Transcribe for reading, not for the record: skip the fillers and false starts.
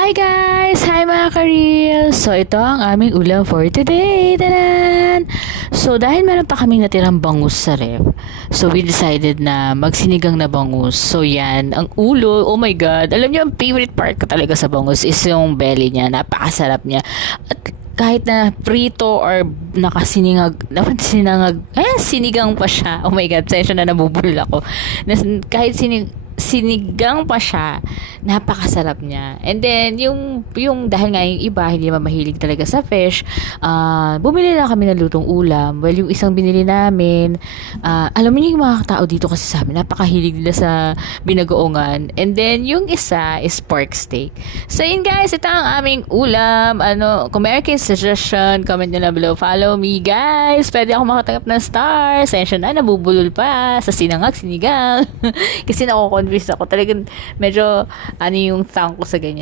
Hi guys! Hi mga ka-reels! So ito ang aming ulam for today! Tadan! So dahil meron pa kaming natirang bangus sa ref, so we decided na magsinigang na bangus. So yan, ang ulo, oh my god! Alam niyo, ang favorite part ko talaga sa bangus is yung belly niya. Napakasarap niya. At kahit na prito or sinigang pa siya. Oh my god, sensya na nabubulol ako. Kahit sinigang pa siya, napakasarap niya. And then, yung dahil nga yung iba, hindi naman mahilig talaga sa fish, bumili lang kami ng lutong ulam. Well, yung isang binili namin, alam mo yung mga tao dito kasi sa amin, napakahilig nila sa binagoongan. And then, yung isa is pork steak. So, yun guys, ito ang aming ulam. Kung meron kayong suggestion, comment nyo na below. Follow me, guys. Pwede ako makatanggap ng stars. Sensya na, nabubulol pa sa sinigang. Kasi nako-convince ako. Talagang medyo yung thang ko sa ganyan.